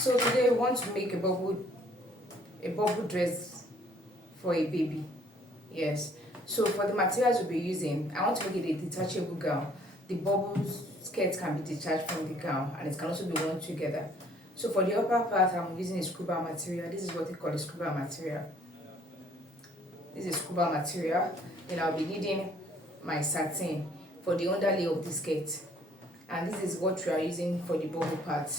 So today we want to make a bubble dress for a baby. Yes. So for the materials we'll be using, I want to make it a detachable gown. The bubble skirt can be detached from the gown and it can also be worn together. So for the upper part, I'm using a scuba material. This is what we call a scuba material. This is scuba material. Then I'll be needing my satin for the underlay of the skirt. And this is what we are using for the bubble part,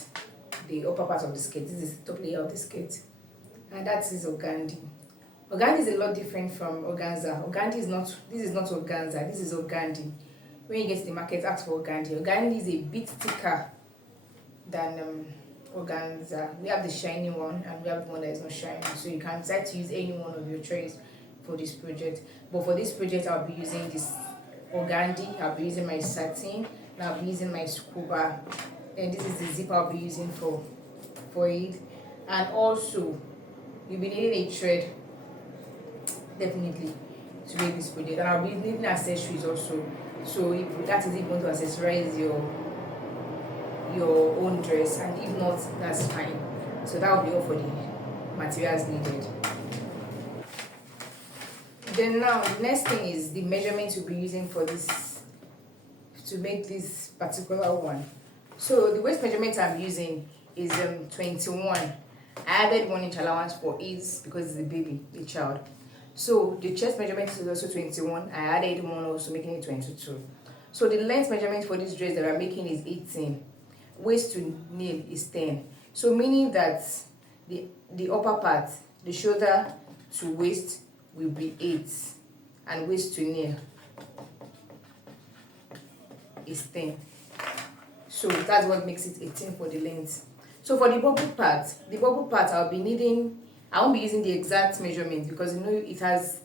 the upper part of the skirt. This is the top layer of the skirt. And that is organdy. Organdy is a lot different from organza. This is not organza, this is organdy. When you get to the market, ask for organdy. Organdy is a bit thicker than organza. We have the shiny one and we have the one that is not shiny. So you can decide to use any one of your choice for this project. But for this project, I'll be using this organdy, I'll be using my satin, and I'll be using my scuba. And this is the zip I'll be using for it. And also, you'll be needing a thread, definitely, to make this project. And I'll be needing accessories also. So if that is if you want to accessorize your own dress, and if not, that's fine. So that will be all for the materials needed. Then now the next thing is the measurements we'll be using for this to make this particular one. So the waist measurement I'm using is 21. I added 1 inch allowance for ease because it's a baby, a child. So the chest measurement is also 21. I added 1 also, making it 22. So the length measurement for this dress that I'm making is 18. Waist to nail is 10. So meaning that the upper part, the shoulder to waist, will be 8, and waist to nail is 10. So that's what makes it 18 for the length. So for the bubble part I won't be using the exact measurement because it has,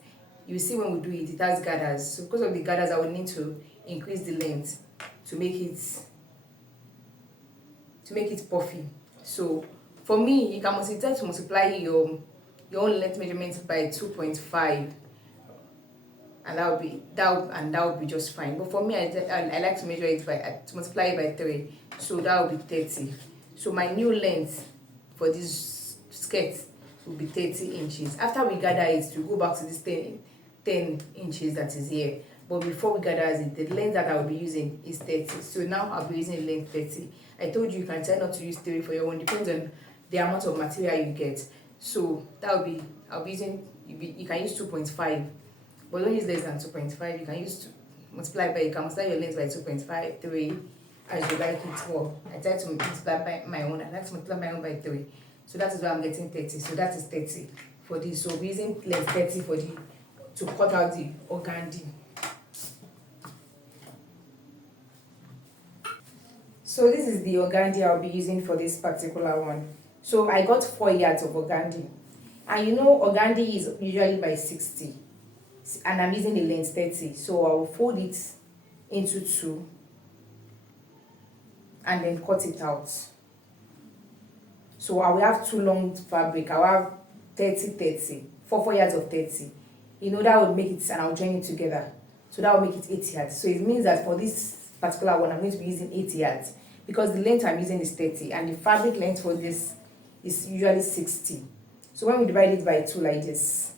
you see when we do it has gathers. So because of the gathers, I will need to increase the length to make it puffy. So for me, you can multiply your own length measurement by 2.5, and that would be just fine. But for me, I like to measure it to multiply it by 3, so that will be 30. So my new length for this skirt will be 30 inches. After we gather it, we go back to this 10 inches that is here. But before we gather it, the length that I will be using is 30. So now I'll be using length 30. I told you can try not to use 3 for your own, depends on the amount of material you get. So that will be, you can use 2.5, but don't use less than 2.5. You can you can multiply your length by 2.5, 3, as you like it. Well, I try to multiply by my own. I like to multiply my own by 3. So that is why I'm getting 30. So that is 30 for this. So we're using length 30 to cut out the organdy. So this is the organdy I'll be using for this particular one. So I got 4 yards of organdy. And organdy is usually by 60. And I'm using the length 30. So I will fold it into 2 and then cut it out. So I will have 2 long fabric. I will have 30, 4 yards of 30. That would make it, and I'll join it together. So that will make it 8 yards. So it means that for this particular one, I'm going to be using 8 yards because the length I'm using is 30 and the fabric length for this is usually 60. So when we divide it by 2 like this,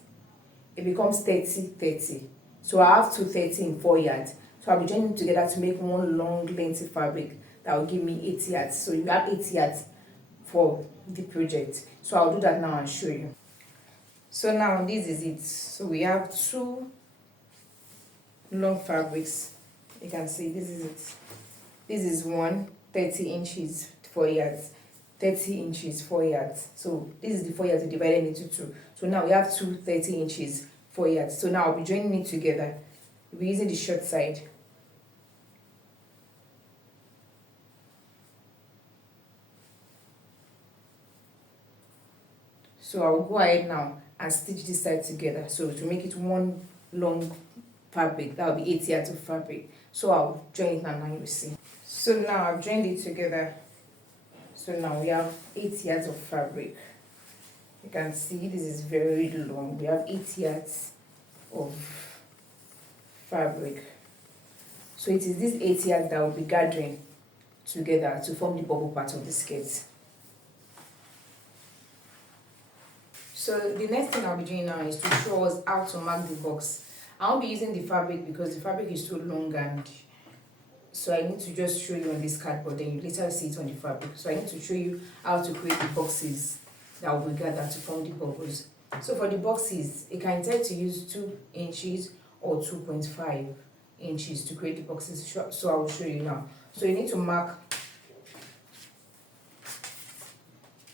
it becomes 30. So I have 230 in 4 yards. So I'll be joining together to make one long lengthy fabric that will give me 8 yards. So you have 8 yards for the project. So I'll do that now and show you. So now this is it. So we have 2 long fabrics. You can see this is it. This is 30 inches, 4 yards. 30 inches, 4 yards. So this is the 4 yards divided into 2. So now we have 30 inches, 4 yards. So now I'll be joining it together. We'll be using the short side. So I will go ahead now and stitch this side together. So to make it one long fabric, that will be 8 yards of fabric. So I'll join it now and you will see. So now I've joined it together. So now we have 8 yards of fabric. You can see this is very long. We have 8 yards of fabric. So it is this 8 yards that will be gathering together to form the bubble part of the skirt. So the next thing I'll be doing now is to show us how to mark the box. I won't be using the fabric because the fabric is too long, and so I need to just show you on this cardboard, then you later see it on the fabric. So I need to show you how to create the boxes that will be gathered to form the bubbles. So for the boxes, you can try to use 2 inches or 2.5 inches to create the boxes. So I will show you now. So you need to mark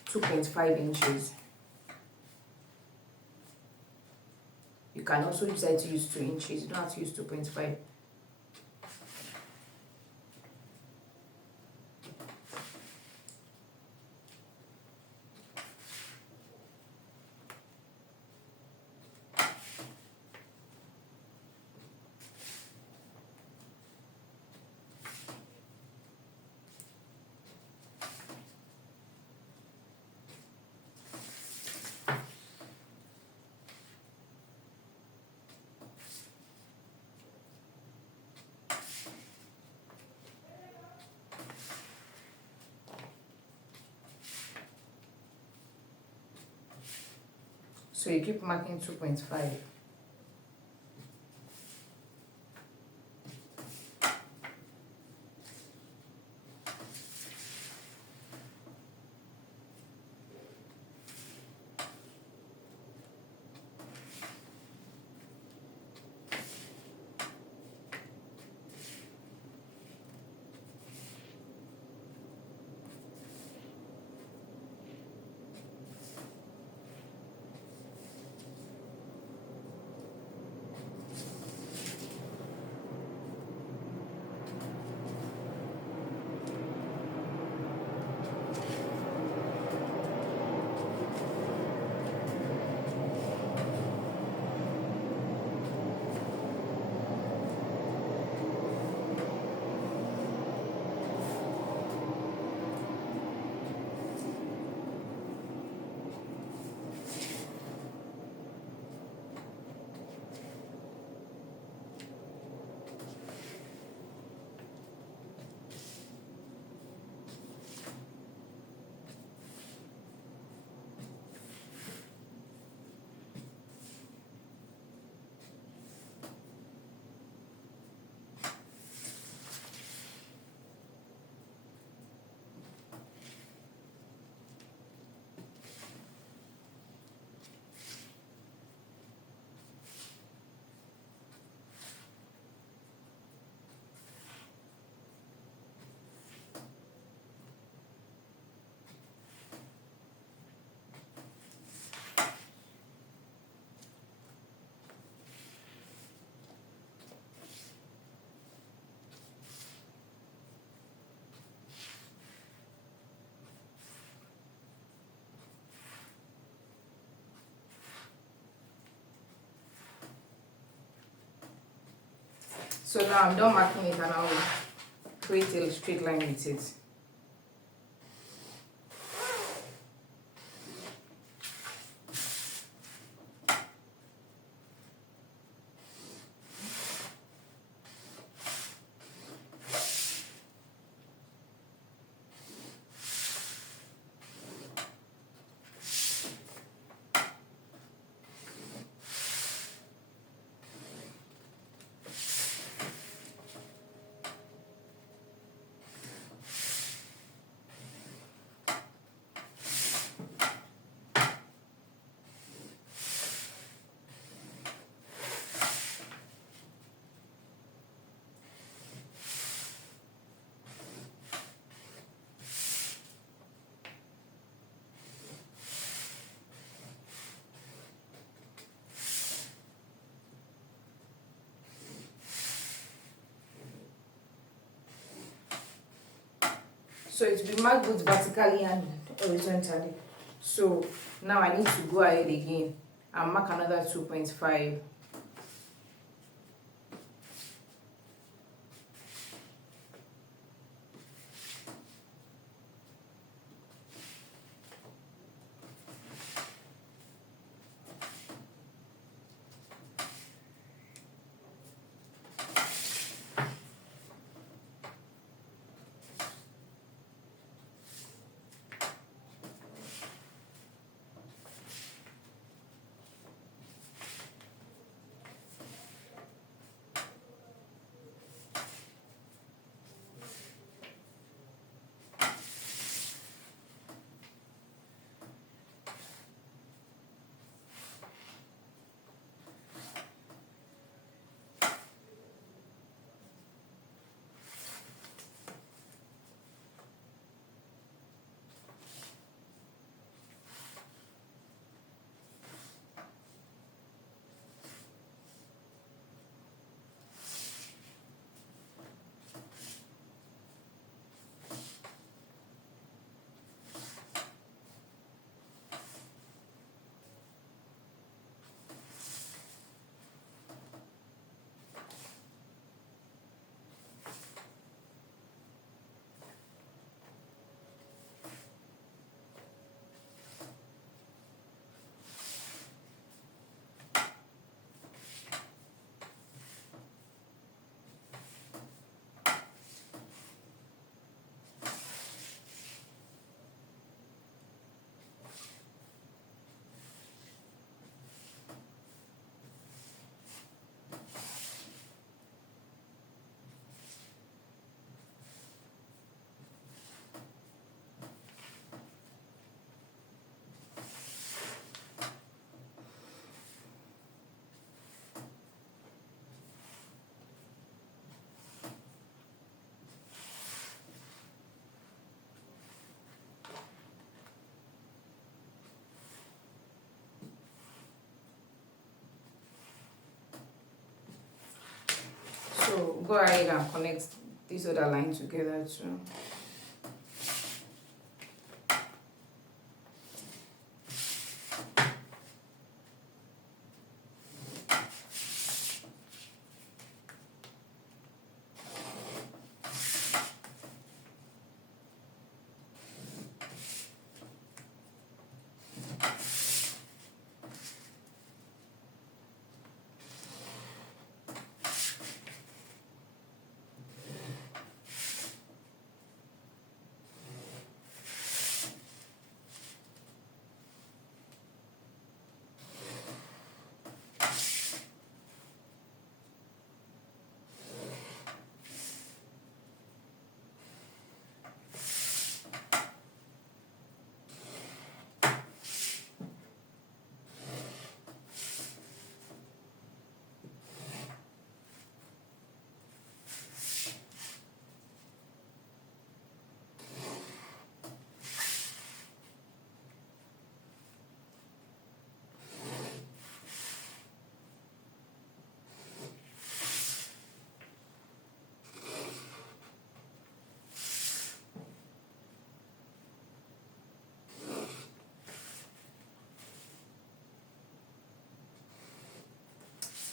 2.5 inches. You can also decide to use 2 inches. You don't have to use 2.5. So you keep marking 2.5. So now I'm done marking it, and I'll create a straight line with it. So it will be marked both vertically and horizontally. So now I need to go ahead again and mark another 2.5. So go ahead and connect this other line together too.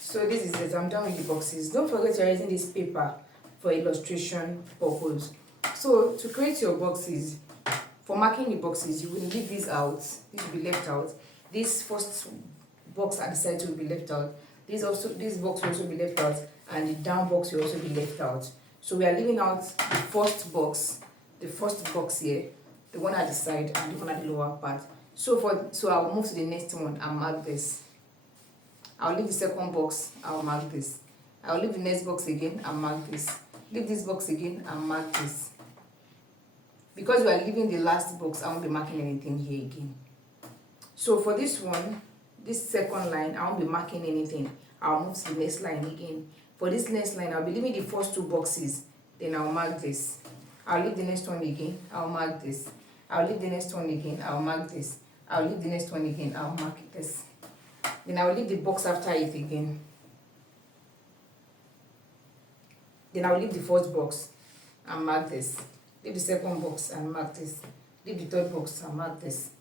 So this is it. I'm done with the boxes. Don't forget you're using this paper for illustration purpose. So to create your boxes, for marking the boxes, you will leave these out. This will be left out. This first box at the side will be left out. This box will also be left out, and the down box will also be left out. So we are leaving out the first box here, the one at the side and the one at the lower part. So I'll move to the next one and mark this. I'll leave the second box, I'll mark this. I'll leave the next box again and mark this. Leave this box again and mark this. Because we are leaving the last box, I won't be marking anything here again. So for this one, this second line, I won't be marking anything. I'll move to the next line again. For this next line, I'll be leaving the first two boxes, then I'll mark this. I'll leave the next one again, I'll mark this. I'll leave the next one again, I'll mark this. I'll leave the next one again, I'll mark this. Then I will leave the box after it again. Then I will leave the first box and mark this. Leave the second box and mark this. Leave the third box and mark this.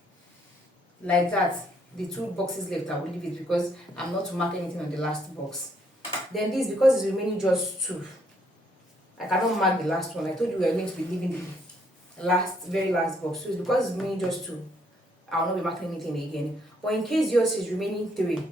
Like that. The two boxes left, I will leave it because I'm not to mark anything on the last box. Then this, because it's remaining just two, I cannot mark the last one. I told you we are going to be leaving the very last box. So it's because it's remaining just two, I will not be marking anything again. But in case yours is remaining three,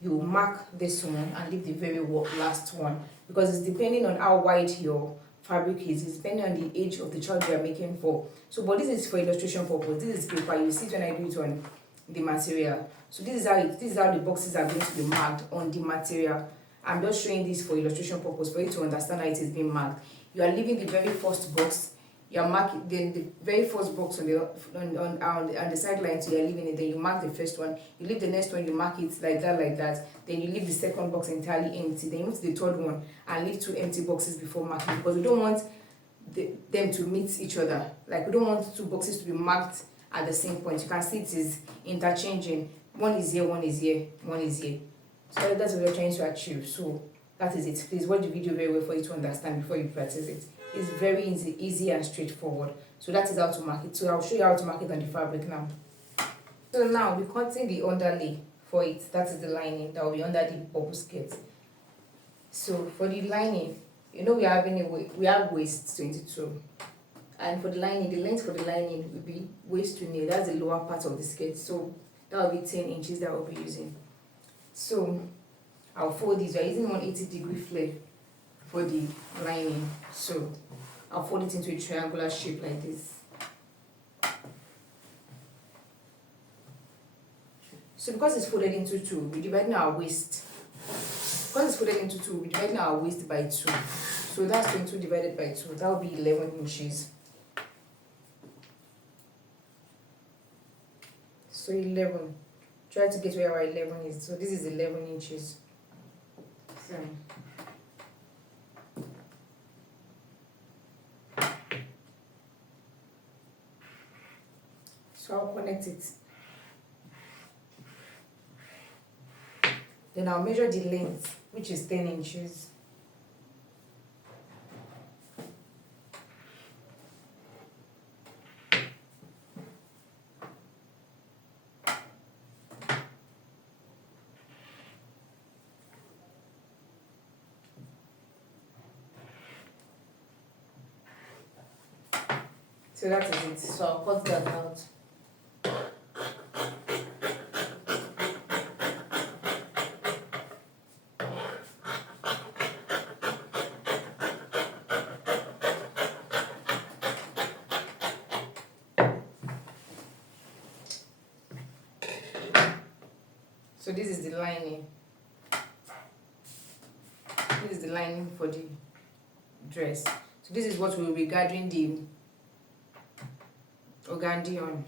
you mark this one and leave the very last one, because it's depending on how wide your fabric is. It's depending on the age of the child you are making for. So, but this is for illustration purpose. This is paper. You see it when I do it on the material. So this is how the boxes are going to be marked on the material. I'm just showing this for illustration purpose for you to understand how it is being marked. You are leaving the very first box. You are marking the very first box on the sideline, so you are leaving it. Then you mark the first one. You leave the next one. You mark it like that. Then you leave the second box entirely empty. Then you move to the third one and leave two empty boxes before marking, because we don't want them to meet each other. Like, we don't want two boxes to be marked at the same point. You can see it is interchanging. One is here, one is here, one is here. So that's what we're trying to achieve. So that is it. Please watch the video very well for you to understand before you practice it. It's very easy and straightforward. So that is how to mark it. So I'll show you how to mark it on the fabric now. So now we're cutting the underlay for it. That is the lining that will be under the bubble skirt. So for the lining, you know we have waist 22. And for the lining, the length for the lining will be waist to knee. That's the lower part of the skirt. So that will be 10 inches that we'll be using. So I'll fold this. We're using 180-degree flare for the lining. So I'll fold it into a triangular shape like this. So because it's folded into two, we're dividing our waist. Because it's folded into two, we're dividing our waist by 2. So that's 22 divided by 2. That will be 11 inches. So 11. Try to get where our 11 is. So this is 11 inches. So I'll connect it. Then I'll measure the length, which is 10 inches. So that is it. So I'll cut that out. So this is the lining. This is the lining for the dress. So this is what we will be gathering the organdy on.